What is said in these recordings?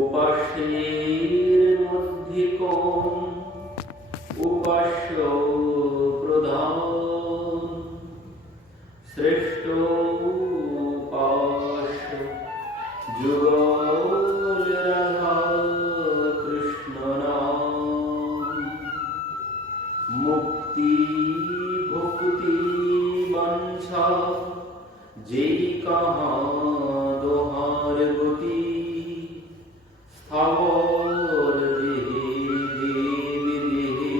উপাস্যের মধ্যে কোন উপাস্য প্রধান? শ্রেষ্ঠ উপাস্য যুগল রাধা কৃষ্ণ নাম। মুক্তি ভক্তি বাঞ্ছা যেই কাহা দোহার গতি। স্থাবর দেহে দেবী দেহে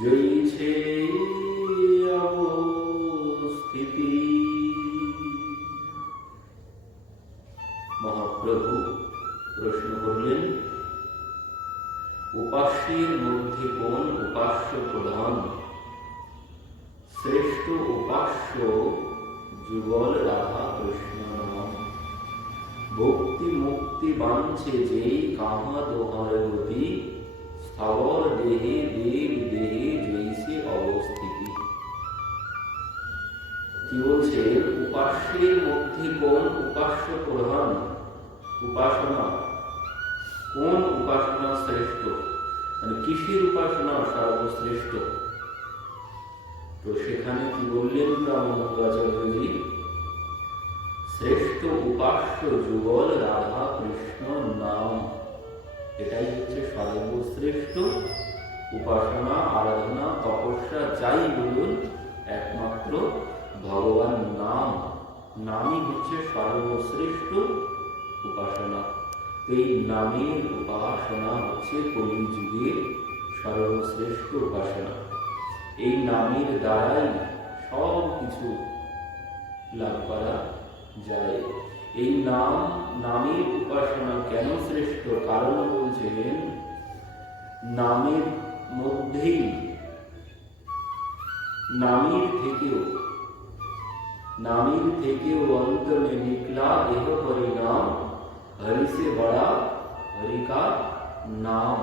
জয়ছে অবস্থিতি। মহাপ্রভু প্রশ্ন করলেন, উপাস্যের মধ্যে কোন উপাস্য প্রধান? শ্রেষ্ঠ উপাস্য যুগল রাধা কৃষ্ণ নাম। ভক্তি মুক্তি বাঞ্ছে যেই কাহা দোহার গতি। স্থাবর দেহে দেব দেহে জৈসে অবস্থিতি। কি বলছে? উপাস্যের মধ্যে কোন উপাস্য প্রধান? উপাসনা, কোন উপাসনা শ্রেষ্ঠ, মানে কিসের উপাসনা সর্বশ্রেষ্ঠ? তো সেখানে কি বললেন রামানুজাচার্যজি? শ্রেষ্ঠ উপাস্য যুগল রাধা কৃষ্ণ নাম। এটাই হচ্ছে সর্বশ্রেষ্ঠ উপাসনা, আরাধনা, তপস্যা, যাই বলুন, একমাত্র ভগবান নাম। নামই হচ্ছে সর্বশ্রেষ্ঠ উপাসনা। এই নামের উপাসনা হচ্ছে কলিযুগের সর্বশ্রেষ্ঠ উপাসনা। এই নামের দ্বারাই সব কিছু লাভ করা যায়। এই নামের উপাসনা কেন শ্রেষ্ঠ? কারণ বলছেন, নামের মধ্যেই, নামের থেকেও অন্ত में निकला देह परिणाम। हरि से बड़ा हरि का नाम।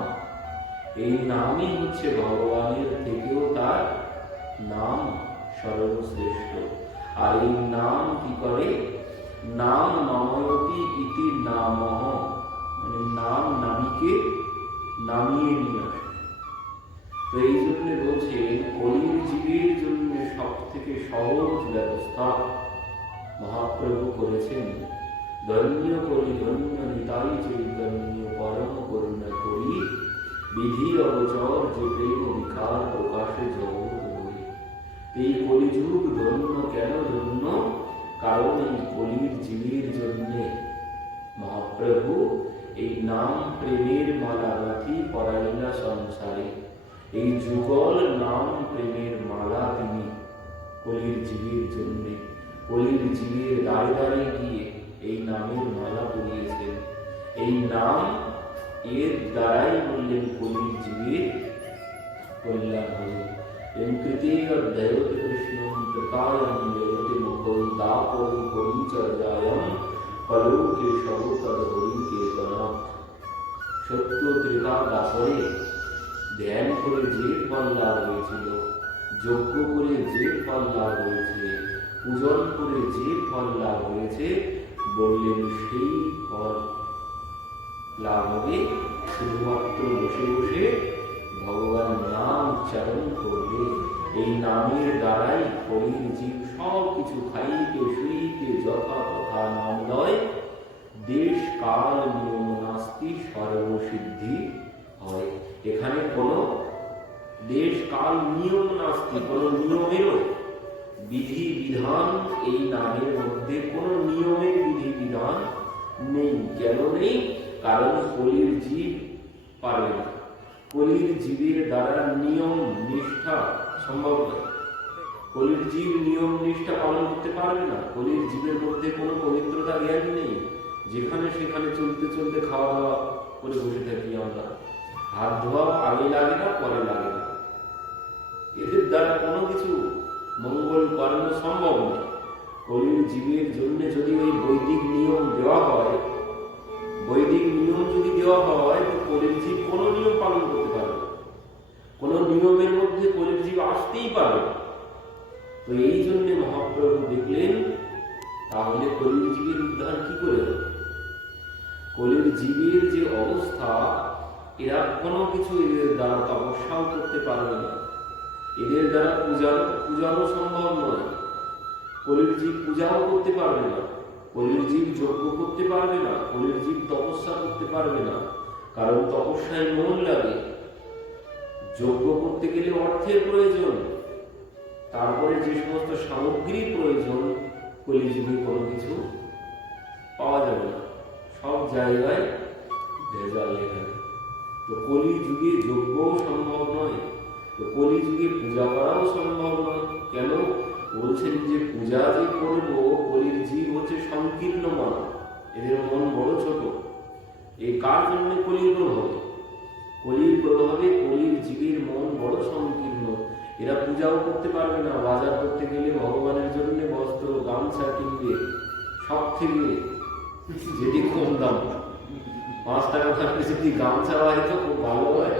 এই নামই হচ্ছে ভগবানের থেকেও তার নাম সর্বশ্রেষ্ঠ। আর এই নাম কি করে? নাম নময়তি ইতি নামঃ, মানে নাম নামীকে নামিয়ে নিয়ে আসে। তো এই জন্য বলছেন, কলির জীবের জন্য সব থেকে সহজ ব্যবস্থা মহাপ্রভু করেছেন। ধন্য করি ধন্য নিতাই চৈতন্য পরম করুণা করি। বিধি অবচর যে প্রেম বিকার প্রকাশে জগৎ বই। এই কলিযুগ ধন্য কেন ধন্য? কারণ এই কলির জীবের জন্য মহাপ্রভু এই নাম প্রেমের মালা গাঁথি পরাইলা সংসারে। এই যুগল নাম প্রেমের মালা তিনি কলির জীবের জন্য, কলির জীবের দ্বারে দ্বারে গিয়ে এই নামের মালা পরিয়েছেন। এই নাম এর দ্বারাই বললেন কলির জীবের কল্যাণ হবে। কৃতে অধ্যায়তে কৃষ্ণম প্রকায়ম জয়তে মুখৈ দাপরি পরিচর্যায়ম ফলোকে সবতদ হরি কীর্তনম। সত্য ত্রেতা দাপরে ধ্যান করে যে ফল লাভ হয়েছিল, যজ্ঞ করে যে ফল লাভ হয়েছে, পূজন করে যে ফল লাভ হয়েছে, বললেন সেই ফল লাভ হবে শুধুমাত্র বসে বসে ভগবান নাম উচ্চারণ করবে। এই নামের দ্বারাই কলির জীব সব কিছু খাইতে শুইতে যথা তথা নাম লয়। দেশ কাল নিয়ম নাস্তি সর্বসিদ্ধি হয়। এখানে কোনো দেশ কাল নিয়ম নাস্তি, কোনো নিয়মেরও বিধি বিধান এই নামের মধ্যে কোনো নিয়মের বিধি বিধান নেই। কেন নেই? কারণ কলির জীব পারবে না। কলির জীবের দ্বারা নিয়ম নিষ্ঠা সম্ভব নয়। কলির জীব নিয়ম নিষ্ঠা পালন করতে পারবে না। কলির জীবের মধ্যে কোনো পবিত্রতা জ্ঞান নেই। যেখানে সেখানে চলতে চলতে খাওয়া দাওয়া করে বসে থাকি আমরা। হাত ধোয়া আগে লাগে না, পরে লাগে না। এদের দ্বারা কোনো কিছু মঙ্গল করানো সম্ভব নয়। কলির জীবের জন্য যদি ওই বৈদিক নিয়ম দেওয়া হয়, বৈদিক নিয়ম যদি দেওয়া হয়, তো কলির জীব কোনো নিয়ম পালন করতে পারবে না। কোনো নিয়মের মধ্যে কলির জীব আসতেই পারবে না। তো এই জন্য মহাপ্রভু দেখলেন, তাহলে কলির জীবের উদ্ধার কি করে হবে? কলির জীবের যে অবস্থা, এরা কোনো কিছু এদের দ্বারা তপস্যাও করতে পারবে না, এদের দ্বারা পূজারও সম্ভব নয়। কলির জীব পূজাও করতে পারবে না, কলির জীব যজ্ঞ করতে পারবে না, কলির জীব তপস্যা করতে পারবে না, কারণ তপস্যায় মন লাগে। যজ্ঞ করতে গেলে অর্থের প্রয়োজন, তারপরে যে সমস্ত সামগ্রীর প্রয়োজন, কলিযুগে কোনো কিছু পাওয়া যাবে না, সব জায়গায় ভেজাল লেখা। তো কলিযুগে যজ্ঞও সম্ভব নয়, তো কলিযুগে পূজা করাও সম্ভব নয়। কেন? বলছেন যে পূজা যে করবো, কলির জীব হচ্ছে সংকীর্ণ মন, এদের মন বড় ছোট। এই কার জন্য কলির প্রভাব? কলির প্রভাবে কলির জীবের মন বড় সংকীর্ণ, এরা পূজাও করতে পারবে না। বাজার করতে গেলে ভগবানের জন্য বস্ত্র গামছা কিনবে, সব থেকে যেটি কম দাম, 5 টাকা থাকলে যদি গামছা হয় তো খুব ভালো হয়,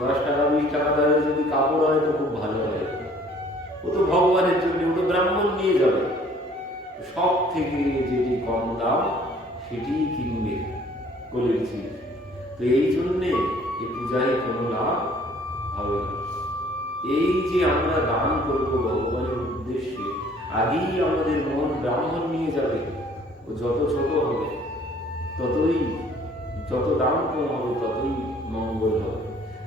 10 টাকা 20 টাকা দামে যদি কাপড় হয় তো খুব ভালো হয়। ও তো ভগবানের জন্য, ও তো ব্রাহ্মণ নিয়ে যাবে, সব থেকে যেটি কম দাম সেটি কিনবে কলির জীব। তো এই জন্যে এই পূজায় কোনো লাভ হবে না। এই যে আমরা দান করব ভগবানের উদ্দেশ্যে, আগেই আমাদের মন ব্রাহ্মণ নিয়ে যাবে। ও যত ছোট হবে ততই, যত দাম কম হবে ততই মঙ্গল হবে।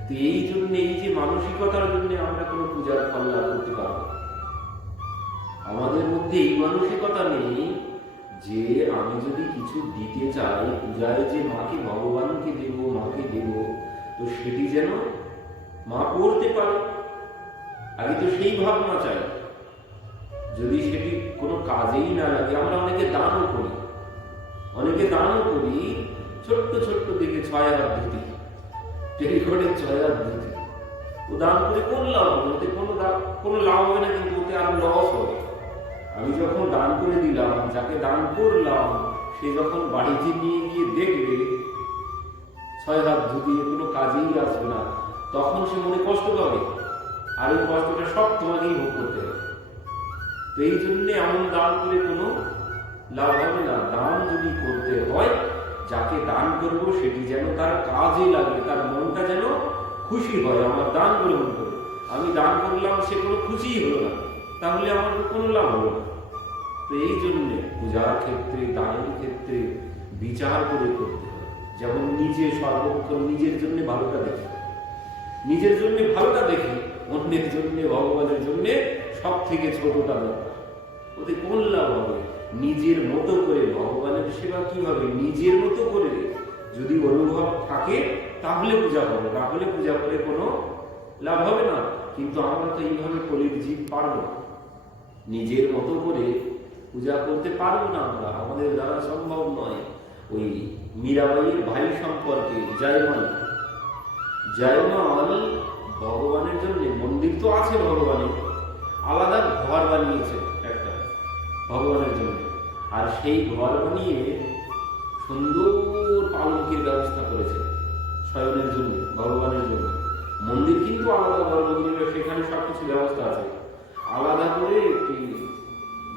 তো এই জন্য, এই যে মানসিকতার জন্য আমরা কোনো পূজার ফল লাভ করতে পারবো। আমাদের মধ্যে এই মানসিকতা নেই যে আমি যদি কিছু দিতে চাই পূজায়, যে মাকে, ভগবানকে দেব, মাকে দেব, তো সেটি যেন মা করতে পারে। আগে তো সেই ভাবনা চাই। যদি সেটি কোনো কাজেই না লাগে, আমরা অনেকে দানও করি, ছোট্ট ছোট্ট দেখে 6 হাত ধুতি, টেলিফোনের 6 হাত ধুতি, ও দান করে কোন লাভ হবে? ওতে কোনো লাভ হবে না, কিন্তু ওতে আরো লস হবে। আমি যখন দান করে দিলাম, যাকে দান করলাম, সে যখন বাড়িতে নিয়ে গিয়ে দেখবে 6 হাত ধুতি কোনো কাজেই আসবে না, তখন সে মনে কষ্ট পাবে, আর ওই কষ্টটা সব তোমাকেই ভোগ করতে হবে। তো এই জন্যে এমন দান করে কোনো লাভ হবে না। দান যদি করতে হয়, যাকে দান করব সেটি যেন তার কাজে লাগে, তার মনটা যেন খুশি হয় আমার দান গ্রহণ করে। আমি দান করলাম, সে কোনো খুশিই হলো না, তাহলে আমার কোনো লাভ হলো না। তো এই জন্যে পূজার ক্ষেত্রে, দানের ক্ষেত্রে বিচার করে করতে হয়। যেমন নিজে সর্বক্ষণ নিজের জন্য ভালোটা দেখি, নিজের জন্য ভালোটা দেখি, অন্যের জন্য, ভগবানের জন্য সব থেকে ছোটটা দরকার। ওতে কোন লাভ হবে? নিজের মতো করে ভগবানের সেবা কি হবে? নিজের মতো করে যদি অনুভব থাকে তাহলে পূজা হবে, না হলে পূজা করে কোনো লাভ হবে না। কিন্তু আমরা তো এইভাবে কলির জীব পারবো না, নিজের মতো করে পূজা করতে পারবো না আমরা, আমাদের দ্বারা সম্ভব নয়। ওই মীরাবাইয়ের ভাই সম্পর্কে জয়মাল ভগবানের জন্য, মন্দির তো আছে ভগবানের, আলাদা ঘর বানিয়েছে একটা ভগবানের জন্য, আর সেই ঘর বানিয়ে সুন্দর পালঙ্কের ব্যবস্থা করেছে শয়নের জন্য, ভগবানের জন্য। মন্দির কিন্তু আলাদা ঘর বানিয়ে, সেখানে সবকিছু ব্যবস্থা আছে, আলাদা করে একটি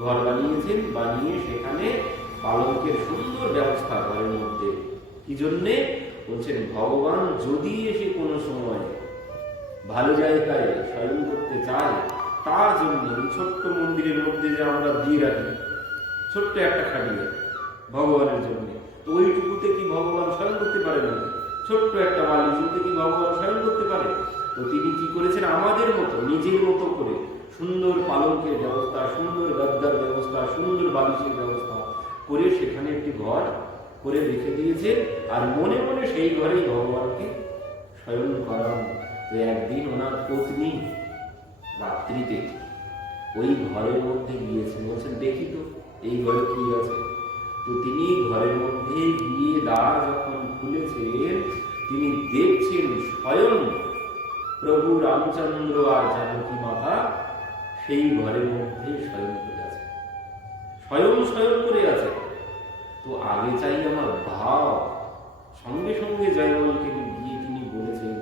ঘর বানিয়েছেন, বানিয়ে সেখানে পালঙ্কের সুন্দর ব্যবস্থা ঘরের মধ্যে। কি জন্যে? বলছেন ভগবান যদি এসে কোনো সময় ভালো জায়গায় শয়ন করতে চায়, তার জন্য ছোট্ট মন্দিরের মধ্যে যে আমরা দিয়ে রাখি ছোট্ট একটা খাটিয়া ভগবানের জন্য, তো ওইটুকুতে কি ভগবান শয়ন করতে পারে না? ছোট্ট একটা বালিশুতে কি ভগবান শয়ন করতে পারে? তো তিনি কি করেছেন? আমাদের মতো, নিজের মতো করে সুন্দর পালঙ্কের ব্যবস্থা, সুন্দর গদ্দার ব্যবস্থা, সুন্দর বালিশের ব্যবস্থা করে সেখানে একটি ঘর করে রেখে দিয়েছে, আর মনে মনে সেই ঘরেই ভগবানকে শয়ন করান। তো একদিন ওনার পত্নী রাত্রিতে ওই ঘরের মধ্যে গিয়েছেন, বলছেন দেখি তো এই ঘরে কি আছে। তো তিনি ঘরের মধ্যে গিয়ে দ্বার যখন খুলেছেন, তিনি দেখছেন স্বয়ং প্রভু রামচন্দ্র আর জানকী মাতা সেই ঘরের মধ্যে শয়ন করে আছে, শয়ন করে আছে। তো আগে চাই আমার ভাব, সঙ্গে সঙ্গে জয়মলকে গিয়ে তিনি বলেছেন,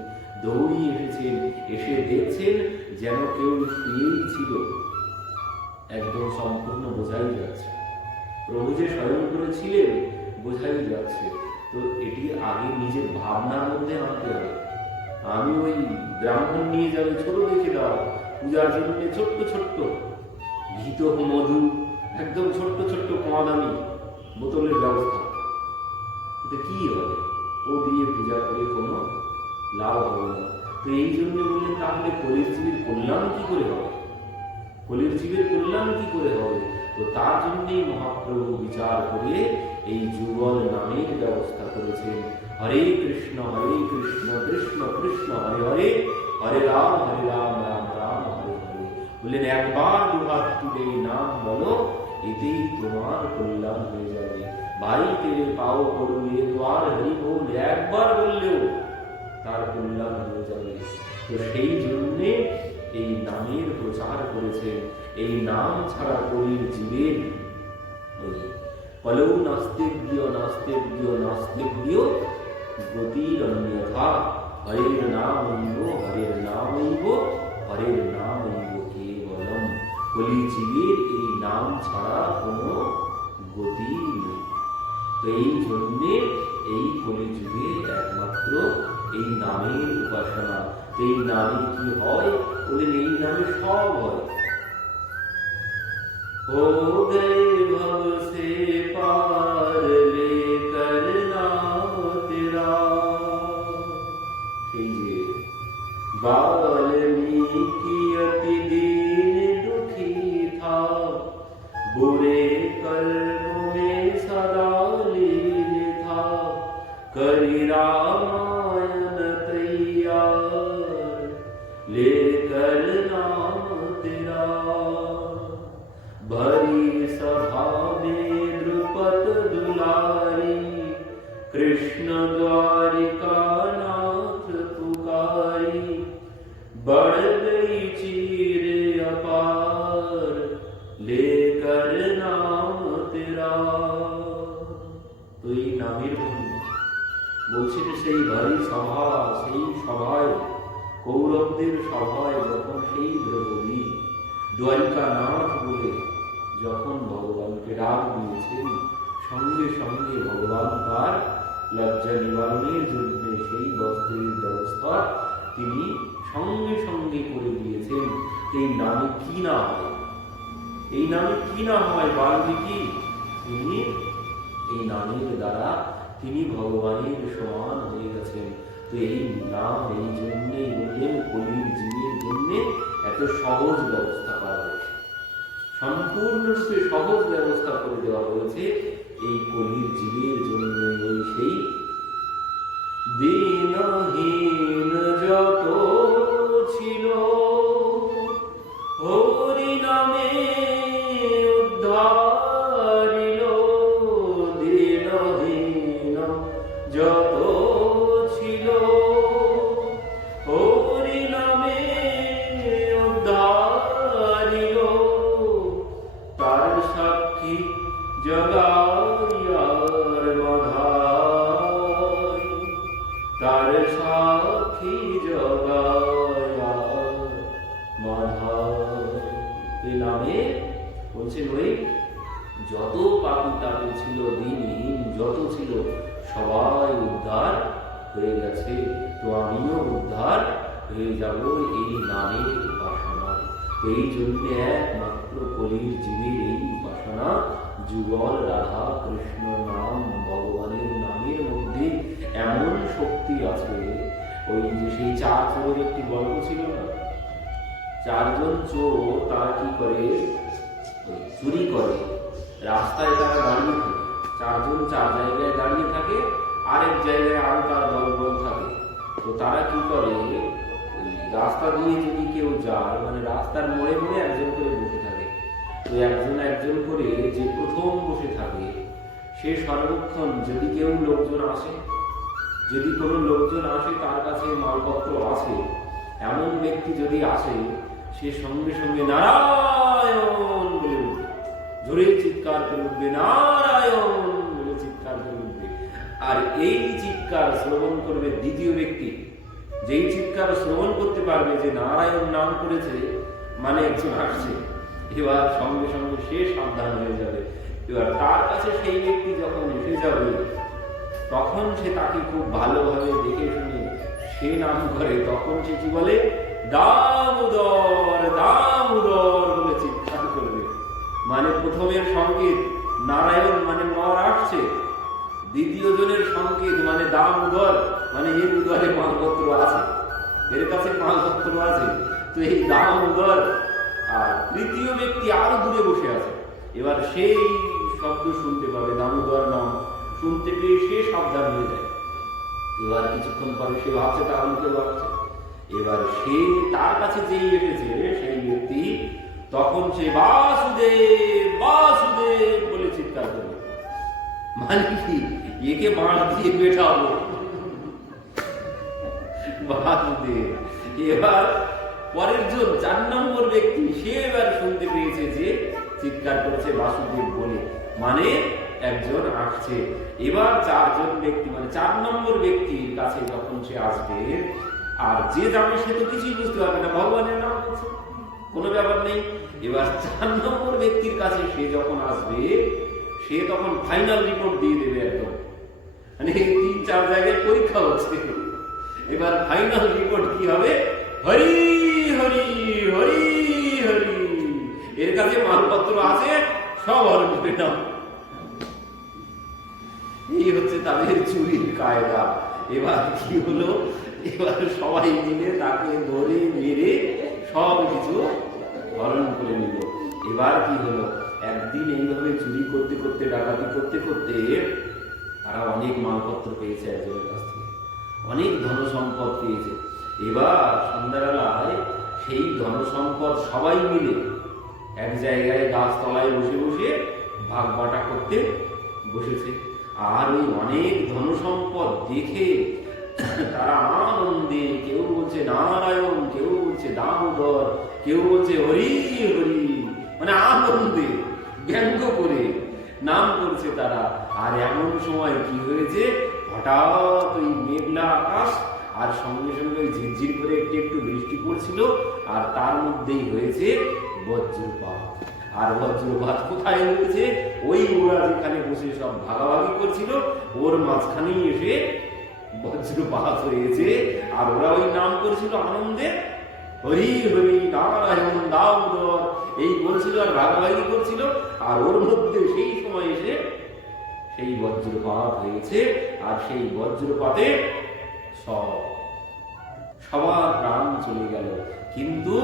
দৌড়িয়ে এসেছেন, এসে দেখছেন যেন কেউ শুয়েই ছিল, একদম সম্পূর্ণ বোঝাই যাচ্ছে। প্রভু যে শয়ন করেছিলেন বোঝাই যাচ্ছে। তো এটি আগে নিজের ভাবনার মধ্যে আনতে হবে। আমি ওই ব্রাহ্মণ নিয়ে যাবে ছোট দেখে দাও পূজার জন্য, ছোট্ট ছোট্ট ঘিত মধু, একদম ছোট্ট ছোট্ট দামি বোতলের ব্যবস্থা, এতে কি হবে? ও দিয়ে পূজা করে কোনো লাভ হবে না। তো এই জন্য বললেন তাহলে কলির জীবের কল্যাণ কি করে হবে? কলির জীবের কল্যাণ কি করে হবে? তো তার জন্যই মহাপ্রভু বিচার করে এই যুগল নামের ব্যবস্থা করেছেন। হরে কৃষ্ণ কৃষ্ণ কৃষ্ণ হরে হরে, হরে রাম রাম রাম হরে হরে। বললেন একবার দুহাত তুলে এই নাম বলো, এতেই তোমার কল্যাণ হয়ে যাবে। ভাই তেরে পাও করুয়ে দ্বার হরি বল, একবার বললেও তার কল্যাণ হয়ে যাবে। তো সেই জন্যে এই নামের প্রচার করেছেন। এই নাম ছাড়া কলির জীবের কলৌ নাস্তিজ্ঞ নাস্তিজ্ঞ নাস্তিজ্ঞ গতির অন্যথা, হরের নামৈব হরের নামৈব হরের নামৈব কেবলম। কলি জীবের এই নাম ছাড়া কোনো গতি নেই। তো এই জন্যে এই কলিযুগে একমাত্র এই নামের উপাসনা। এই নামে কি হয়? বলেন এই নামে সব হয়। हो गए भव से पार लेकर नाम तेरा। সেই যে वाल्मीकि अति दीन दुखी था, बुरे कर्म में सदा लीन था, करि रामायण तैयार लेकर नाम तेरा। भरी सभा में द्रुपद दुलारी, कृष्ण द्वारिका नाथ पुकारी, बढ़ गई चीर अपार लेकर नाम तेरा। तो এই নামের মহিমা বলছেন। সেই ভারী সভা, সেই সভায় কৌরবদের সভায় যখন সেই দ্রৌপদী দ্বারিকা নাথ বলে যখন ভগবানকে ডাক দিয়েছেন, সঙ্গে সঙ্গে ভগবান তার লজ্জা নিবারণের জন্য সেই বস্ত্রের ব্যবস্থা তিনি সঙ্গে সঙ্গে করে দিয়েছেন। এই নামে কি না হয়? এই নামে কি না হয়? বাল্মীকি তিনি এই নামের দ্বারা তিনি ভগবানের সমান হয়ে গেছেন। তো এই নাম এই জন্যেই বললেন কলির জীবের জন্যে এত সহজ ব্যবস্থা করা হয়েছে, সম্পূর্ণরূপে সহজ ব্যবস্থা করে দেওয়া হয়েছে এই কলির জীবের জন্য। ওই সেই দীনহীন যত ছিল হরি নামে উদ্ধারিল, দীনহীন যত ছিল হরি নামে উদ্ধারিল, তার সাক্ষী জগাইয়ার মাধাই, তার সাক্ষী জগাইয়ার মাধাই। এই নামে বলছেন ওই যত পাপী তাপী ছিল, দিনহীন যত ছিল, সবাই উদ্ধার হয়ে গেছে। তো আমিও উদ্ধার হয়ে যাব এই নামের উপাসনায়। এই জন্য একমাত্র কলির জীবের এই উপাসনা, যুগল রাধা কৃষ্ণ নাম, ভগবানের নামের মধ্যে এমন শক্তি আছে। ওই যে সেই চার চোরের একটি গল্প ছিল না, চারজন চোর তারা কি করে, চুরি করে, রাস্তায় তারা দাঁড়িয়ে থাকে, চারজন চার জায়গায় দাঁড়িয়ে থাকে, আরেক জায়গায় আরো তার দলবল থাকে। তো তারা কি করে, রাস্তা দিয়ে যদি কেউ যায়, মানে রাস্তার মোড়ে মোড়ে একজন করে বসে থাকে। তো একজন একজন করে যে প্রথম বসে থাকে সে সর্বক্ষণ, যদি কেউ লোকজন আসে, যদি কোনো লোকজন আসে তার কাছে মালপত্র আছে, এমন ব্যক্তি যদি আসে, সে সঙ্গে সঙ্গে নারায়ণ বলে উঠবে, জোরে চিৎকার করে উঠবে, নারায়ণ বলে চিৎকার করে উঠবে। আর এই চিৎকার শ্রবণ করবে দ্বিতীয় ব্যক্তি, যেই চিৎকার শ্রবণ করতে পারবে যে নারায়ণ নাম করেছে, মানে একজন আসছে, এবার সঙ্গে সঙ্গে সে সাবধান হয়ে যাবে। এবার তার কাছে সেই ব্যক্তি যখন এসে যাবে, তখন সে তাকে খুব ভালোভাবে দেখে শুনে সে নাম করে, তখন সে কি বলে, দামোদর দামোদর বলে চিৎকার করবে। মানে প্রথমের সংকেত নারায়ণ মানে নর আসছে, দ্বিতীয় জনের সংকেত মানে দামোদর মানে এর উদরে মালপত্র আছে, এর কাছে মালপত্র আছে, তো এই দামোদর। আর তৃতীয় ব্যক্তি আরো দূরে বসে আছে, এবার সেই শব্দ শুনতে পাবে, দামোদর নাম শুনতে পেয়ে সে সাবধান হয়ে যায়। এবার কিছুক্ষণ পরে সে ভাবছে, তাহলে কেউ ভাবছে, এবার সে তার কাছে যেই এসেছে সেই ব্যক্তি, তখন সে বাসুদেব বাসুদেব বলে চিৎকার করবে। মানে কি, একে বাঁশ দিয়ে পেটাবো, বাসুদেব। এবার পরের জন 4 নম্বর ব্যক্তি, সে এবার শুনতে পেয়েছে যে চিৎকার করছে বাসুদেব বলে, মানে একজন আসছে। এবার 4 জন ব্যক্তি মানে 4 নম্বর ব্যক্তির কাছে যখন সে আসবে, আর যে যাবে সে তো কিছুই বুঝতে পারবে না, ভগবানের নাম বলছে, কোনো ব্যাপার নেই। এবার 4 নম্বর ব্যক্তির কাছে সে যখন আসবে, সে তখন ফাইনাল রিপোর্ট দিয়ে দেবে একদম, মানে 3-4 জায়গায় পরীক্ষা হচ্ছে। এবার ফাইনাল রিপোর্ট কি হবে, হরি হরি হরি হরি, এর কাছে মালপত্র আছে, সব হরণ করে নাও। এই হচ্ছে তাদের চুরির কায়দা। এবার কি হলো, এবার সবাই মিলে তাকে ধরে মেরে সব কিছু হরণ করে নিল। এবার কি হলো, একদিন এইভাবে চুরি করতে করতে, ডাকাতি করতে করতে তারা অনেক মালপত্র পেয়েছে একজনের কাছ থেকে, অনেক ধন সম্পদ পেয়েছে। এবার সন্ধ্যাবেলায় সেই ধন সম্পদ সবাই মিলে এক জায়গায় গাছতলায় বসে বসে ভাগ বাটা করতে বসেছে। আর ওই অনেক ধন সম্পদ দেখে তারা আনন্দে, কেউ বলছে নারায়ণ, কেউ বলছে দামোদর, কেউ বলছে হরি হরি, মানে আনন্দে ব্যঙ্গ করে নাম করছে তারা। আর এমন সময় কি হয়েছে, হঠাৎ ওই মেঘলা আকাশ, আর সঙ্গে সঙ্গে ওই ঝিরঝির করে একটু একটু বৃষ্টি পড়ছিল, আর তার মধ্যেই হয়েছে বজ্রপাত। আর বজ্রপাত কোথায় হয়েছে, ওই ওরা যেখানে বসে সব ভাগাভাগি করছিল, ওর মাঝখানেই এসে বজ্রপাত হয়েছে। আর ওরা ওই নাম করছিল আনন্দে, হরি হরি নারায়ণ দামোদর, এই বলছিল আর ভাগাভাগি করছিল। আর ওর মধ্যে সেই সময় এসে সেই বজ্রপাত হয়েছে। আর সেই বজ্রপাতে সবার প্রাণ চলে গেল। কিন্তু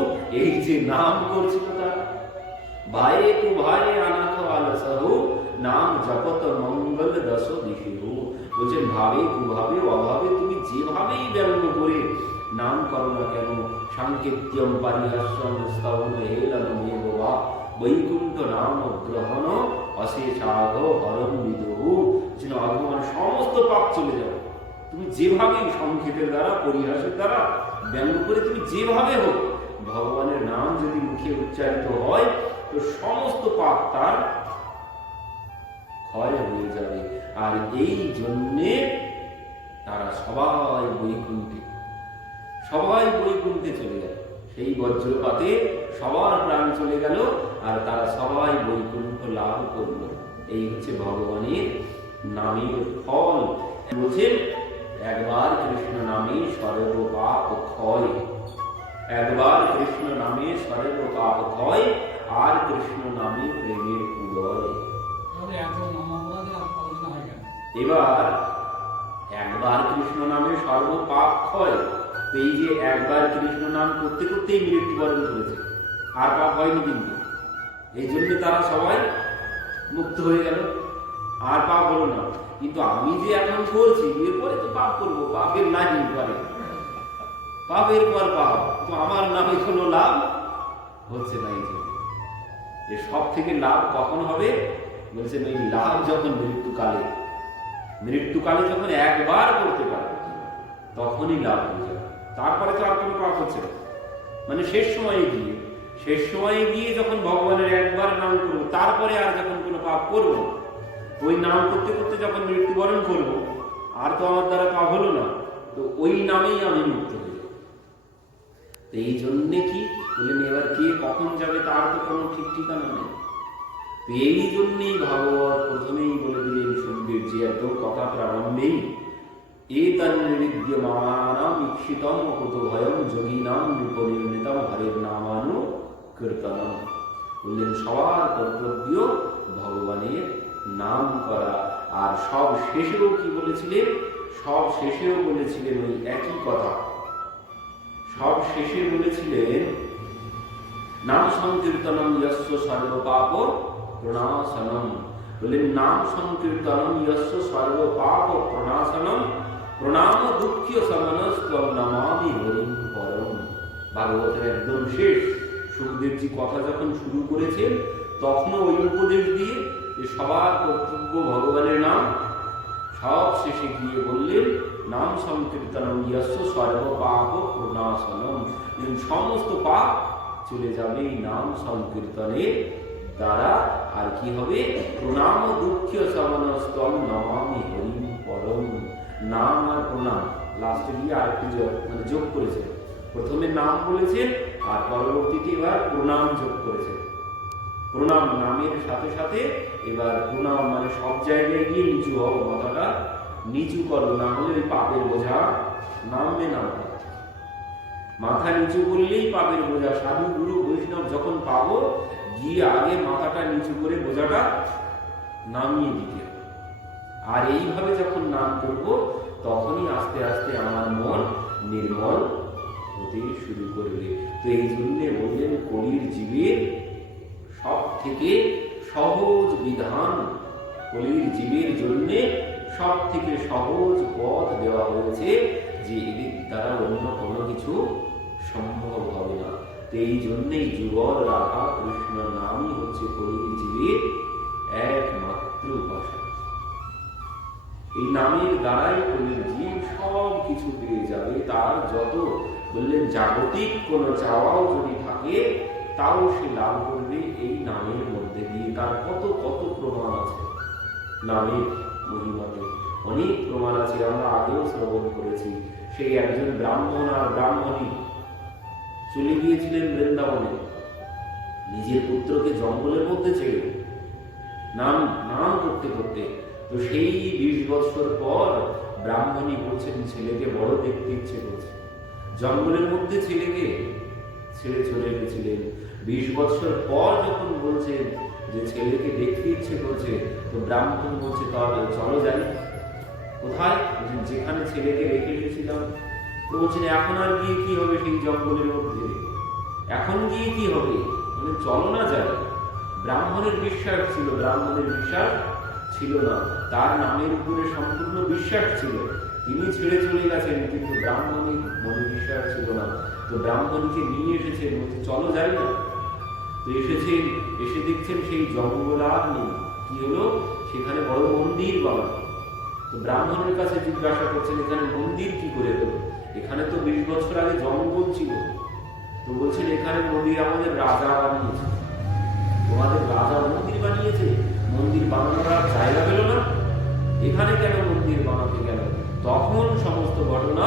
এই যে নাম করছিল তারা, ভাইয়ে কু ভাইয়ে আনাথ আলসহু নাম জপত মঙ্গল দশ দিশেহু, বলছেন ভাবে কুভাবে অভাবে তুমি যেভাবেই ব্যঙ্গ করে নাম করো না কেন, সাংকেত্যম পারিহাস্যম স্তবন হেলনমেব বা বৈকুণ্ঠ নাম গ্রহণ অশেষাগ হরণ বিদুহু, ভগবান সমস্ত পাপ চলে যাবে। তুমি যেভাবেই সংক্ষেপের দ্বারা, পরিহাসের দ্বারা, ব্যঙ্গ করে, তুমি যেভাবে হোক, ভগবানের নাম যদি মুখে উচ্চারিত হয় তো সমস্ত পাপ তার ক্ষয় হয়ে যাবে। আর এই জন্যে তারা সবাই বৈকুণ্ঠে চলে গেল। সেই বজ্রপাতে সবার প্রাণ চলে গেল, আর তারা সবাই বৈকুণ্ঠ লাভ করল। এই হচ্ছে ভগবানের নামের ফল। বলছেন, একবার কৃষ্ণ নামে সর্ব পাপ ক্ষয়, একবার কৃষ্ণ নামে সর্ব পাপ ক্ষয়, আর কৃষ্ণ নামে প্রেমের উদয়। এবার একবার কৃষ্ণ নামে সর্ব পাপ ক্ষয়, এই যে একবার কৃষ্ণ নাম করতে করতেই মৃত্যুবরণ করেছে, আর পাপ হয়নি কিন্তু, এই জন্য তারা সবাই মুক্ত হয়ে গেল, আর পাপ হলো না। কিন্তু আমি যে এখন করছি, এরপরে তো পাপ করবো, পাপের লাইন করে, পাপের পর পাপ, তো আমার নামে কোনো লাভ হচ্ছে না। এই জন্য যে সব থেকে লাভ কখন হবে, বলছেন ওই লাভ যখন মৃত্যুকালে যখন একবার করতে পারবে, তখনই লাভ হয়ে যাবে। তারপরে তো আর কোনো পাপ হচ্ছে না। মানে শেষ সময়ে গিয়ে যখন ভগবানের একবার নাম করবো, তারপরে আর যখন কোনো পাপ করবো, ওই নাম করতে করতে যখন মৃত্যুবরণ করবো, আর তো আমার দ্বারা পাপ হলো না, তো ওই নামেই আমি মুক্ত হয়ে যাব। তো এই জন্যে কি বললেন, এবার কে কখন যাবে তার তো কোনো ঠিক ঠিকানা নেই। তো এই জন্যই ভাগবত প্রথমেই বলে দিলেন সুখদেব যে একদম কথা প্রারম্ভেই এতন্নিবিদ্যমানাম ঈক্ষিতম কুতভয়ম যোগিনাম নৃপনির্মিতম হরের নামানু কীর্তনম। বললেন সবার কর্তব্য ভগবানের নাম করা। আর সব শেষেও কি বলেছিলেন? সব শেষেও বলেছিলেন ওই একই কথা। সব শেষে বলেছিলেন নাম সংকীর্তনম যস্য সর্বপাপ প্রণাশনম। বললেন নাম সংকীর্তনম যস্য সর্বপাপ প্রণাশনম প্রণাম দুঃখ সমনস্তম নমামি হরিম পরম। ভাগবতের একদম শেষ সুখদেবজি কথা যখন শুরু করেছেন তখনও ওই উপদেশ দিয়ে যে সবার কর্তব্য ভগবানের নাম। সব শেষে গিয়ে বললেন নাম সংকীর্তনম যস্য সর্বপাপ প্রণাশনম। সমস্ত পাপ চলে যাবে এই নাম সংকীর্তনের দ্বারা। আর কি হবে? প্রণাম দুঃখ সমনস্তম নমামি হরিম পরম। নাম আর প্রণাম লাস্টে গিয়ে আরেকটি যোগ করেছেন। প্রথমে নাম বলেছেন আর পরবর্তীতে এবার প্রণাম যোগ করেছেন। প্রণাম নামের সাথে সাথে এবার প্রণাম মানে সব জায়গায় গিয়ে নিচু হও, মাথাটা নিচু করো, না হলে ওই পাপের বোঝা নামবে না। মাথা নিচু করলেই পাপের বোঝা। সাধু গুরু বৈষ্ণব যখন পাবো গিয়ে আগে মাথাটা নিচু করে বোঝাটা নামিয়ে দিতে হবে। আর এইভাবে যখন নাম করবো তখনই আস্তে আস্তে আমার মন নির্মল হতে শুরু করবে। তো এই জন্য বললেন কলির জীবের সব থেকে সহজ বিধান, কলির জীবের জন্য সব থেকে সহজ পথ দেওয়া হয়েছে যে এদের দ্বারা অন্য কোনো কিছু সম্ভব হবে না। তো এই জন্যই যুগল রাধা কৃষ্ণ নামই হচ্ছে কলির জীবের একমাত্র উপাসনা। এই নামের দ্বারাই কলির জীব সব কিছু পেয়ে যাবে। তার যত বললেন জাগতিক কোনো চাওয়াও যদি থাকে তাও সে লাভ করবে এই নামের মধ্যে দিয়ে। তার কত কত প্রমাণ আছে নামের মহিমাতে, অনেক প্রমাণ আছে, আমরা আগেও শ্রবণ করেছি। সেই একজন ব্রাহ্মণ আর ব্রাহ্মণী চলে গিয়েছিলেন বৃন্দাবনে নিজের পুত্রকে জঙ্গলের মধ্যে ছেড়ে নাম নাম করতে করতে। তো সেই 20 বছর পর ব্রাহ্মণী বলছেন ছেলেকে বড় দেখতে ইচ্ছে করছে। জঙ্গলের মধ্যে ছেলেকে ছেড়ে চলে গেছিলেন। 20 বছর পর যখন বলছেন যে ছেলেকে দেখতে ইচ্ছে করছে, তো ব্রাহ্মণ বলছে তাহলে চলো যাই। কোথায়? যেখানে ছেলেকে রেখে এসেছিলাম। তো বলছেন এখন আর গিয়ে কি হবে সেই জঙ্গলের মধ্যে, এখন গিয়ে কি হবে, মানে চলো না যাই। ব্রাহ্মণের বিশ্বাস ছিল, ব্রাহ্মণের বিশ্বাস ছিল না, তার নামের উপরে সম্পূর্ণ বিশ্বাস ছিল। তিনি ছেড়ে চলে গেছেন, কিন্তু ব্রাহ্মণের মনে বিশ্বাস ছিল না। তো ব্রাহ্মণকে নিয়ে এসেছেন, বলছে চলো যাই না। তো এসেছেন, এসে দেখছেন সেই জঙ্গল আর নেই। কি হলো? সেখানে বড় মন্দির বানানো। তো ব্রাহ্মণের কাছে জিজ্ঞাসা করছেন এখানে মন্দির কি করে হলো? এখানে তো 20 বছর আগে জঙ্গল ছিল। তো বলছেন এখানে মন্দির আমাদের রাজা বানিয়েছে। তোমাদের রাজা মন্দির বানিয়েছে? মন্দির বানানোর আর জায়গা পেল না, এখানে কেন মন্দির বানাতে গেল? তখন সমস্ত ঘটনা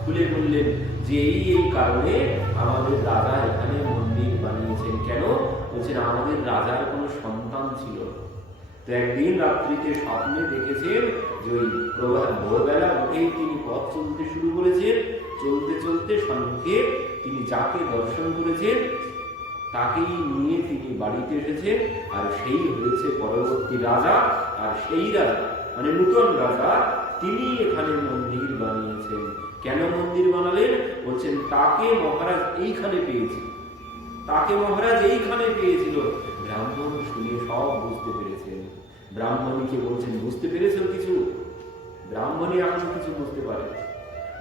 খুলে বললেন যে এই কারণে আমাদের রাজা এখানে মন্দির বানিয়েছেন। কেন? বলছেন আমাদের রাজার কোনো সন্তান ছিল। তো একদিন রাত্রিতে স্বপ্নে দেখেছেন যে ওই ভোরবেলা উঠেই তিনি পথ চলতে শুরু করেছেন। চলতে চলতে সম্মুখে তিনি যাকে দর্শন করেছেন তাকেই নিয়ে তিনি বাড়িতে এসেছেন। আর সেই হয়েছে পরবর্তী রাজা। আর সেই রাজা মানে নূতন রাজা, তিনি এখানে মন্দির বানিয়েছেন। কেন মন্দির বানালেন? বলছেন তাকে মহারাজ এইখানে পেয়েছে, তাকে মহারাজ এইখানে পেয়েছিল। ব্রাহ্মণ শুনে সব বুঝতে পেরেছেন। ব্রাহ্মণীকে বলছেন বুঝতে পেরেছ কিছু? ব্রাহ্মণী এখন কিছু বুঝতে পারে।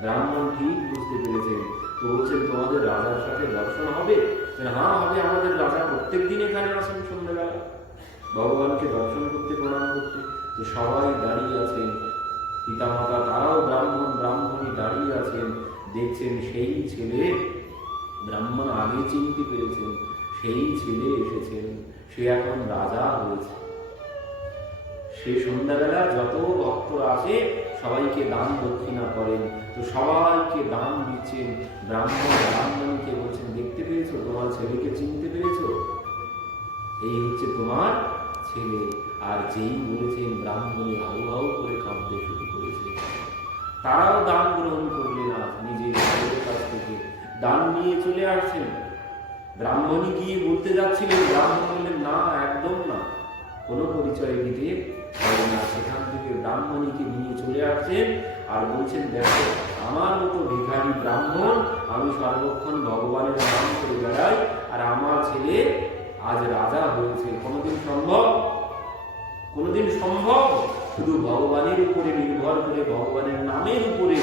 ব্রাহ্মণ ঠিক বুঝতে পেরেছেন। তো বলছেন তোমাদের রাজার সাথে দর্শন হবে? হ্যাঁ হবে, আমাদের রাজা প্রত্যেক দিন এখানে আসেন সন্ধ্যাবেলা ভগবানকে দর্শন করতে, প্রণাম করতে। তো সবাই দাঁড়িয়ে আছেন, পিতামাতা তারাও ব্রাহ্মণ ব্রাহ্মণী দাঁড়িয়ে আছেন। দেখছেন সেই ছেলে, ব্রাহ্মণ আগে চিনতে পেরেছেন সেই ছেলে এসেছেন, সে এখন রাজা হয়েছে। সে সন্ধ্যাবেলা যত ভক্তরা আসে সবাইকে দান দক্ষিণা করেন। তো সবাইকে দান দিচ্ছেন। ব্রাহ্মণ ব্রাহ্মণীকে বলছেন দেখতে পেরেছো, তোমার ছেলেকে চিনতে পেরেছো? এই হচ্ছে তোমার ছেলে। আর যেই বলেছেন ব্রাহ্মণী হাউ হাউ করে কাঁদতে শুরু করেছে। তারাও দান গ্রহণ করলেন না, নিজের ছেলের কাছ থেকে দান নিয়ে চলে আসছেন। ব্রাহ্মণী গিয়ে বলতে যাচ্ছিলেন, ব্রাহ্মণ বললেন না, একদম না, কোনো পরিচয় দিতে হবে না। সেখান থেকে ব্রাহ্মণীকে নিয়ে চলে আসছেন আর বলছেন, দেখো আমার মতো ভিখারি ব্রাহ্মণ, আমি সর্বক্ষণ ভগবানের নাম করে বেড়াই, আর আমার ছেলে আজ রাজা হয়েছে। কোনোদিন সম্ভব? কোনোদিন সম্ভব? শুধু ভগবানের উপরে নির্ভর করে, ভগবানের নামের উপরে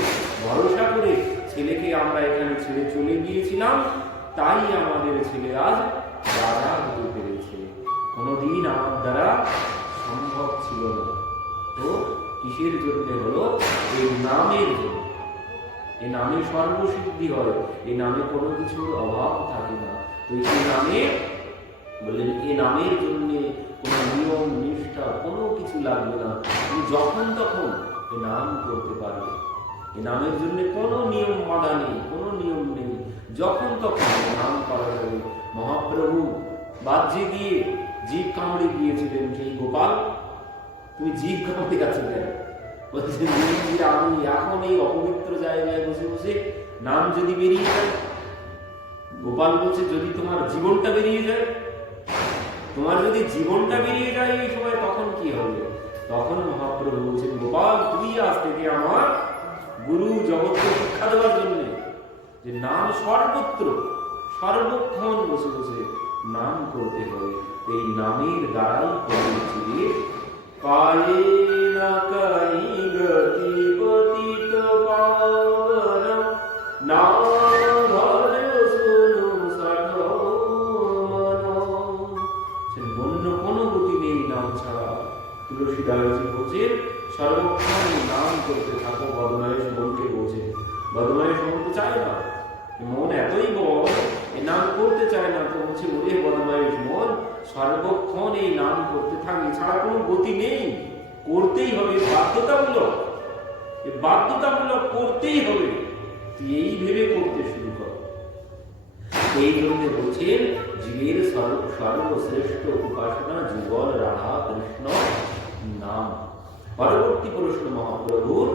ভরসা করে ছেলেকে আমরা এখানে ছেড়ে চলে গিয়েছিলাম, তাই আমাদের ছেলে আজ রাজা হতে পেরেছে। কোনোদিন আমার দ্বারা সম্ভব ছিল না। তো কিসের জন্য হলো? এই নামের জন্য। এই নামে সর্বসিদ্ধি হয়, এই নামে কোনো কিছুর অভাব থাকে না। তো এই নামে বললেন, এই নামের জন্য কোনো নিয়ম নিষ্ঠা কোনো কিছু লাগবে না, তুমি যখন তখন এ নাম করতে পারবে। এই নামের জন্য কোনো নিয়ম বাধা নেই, কোনো নিয়ম নেই, যখন তখন নাম করা যাবে। মহাপ্রভু বাহ্যে গিয়ে জীব কামড়ে গিয়েছিলেন, সেই গোপাল তুমি জীব কামড়ে গেছো কেন? বলছেন, আমি এখন এই অপবিত্র জায়গায় বসে বসে নাম যদি বেরিয়ে যায়। গোপাল বলছে, যদি তোমার জীবনটা বেরিয়ে যায়, তোমার যদি জীবনটা বেরিয়ে যায় এই সময়, তখন কি হবে? তখন মহাপ্রভু বলছেন, গোপাল তুই আজ থেকে আমার গুরু, জগৎকে শিক্ষা দেওয়ার জন্য যে নাম সর্বত্র সর্বক্ষণ বসে বসে নাম করতে হবে। এই নামের দ্বারাই করেছি পায়ে না কাই গতি পতিত পাবন নাম ধরে শুনো সাধন। অন্য কোনো গতি নেই নাম ছাড়া। তুলসীদাসজি বলছেন, সর্বক্ষণ নাম করতে থাকো। বদমাইশ মনকে বোঝে, বদমাইশ মন তো চায় না, মন এতই বড় এই নাম করতে চায় না। তো বলছে, ওরে বদমাইশ মন, সর্বক্ষণ এই নাম করতে থাকি, ছাড়া কোনো গতি নেই, করতেই হবে, বাধ্যতামূলক, বাধ্যতামূলক করতেই হবে। তুই এই ভেবে করতে শুরু কর। এই জন্য বলছেন, জীবের সর্বশ্রেষ্ঠ উপাসনা যুগল রাধা কৃষ্ণ নাম। পরবর্তী প্রশ্ন মহাপ্রভুর,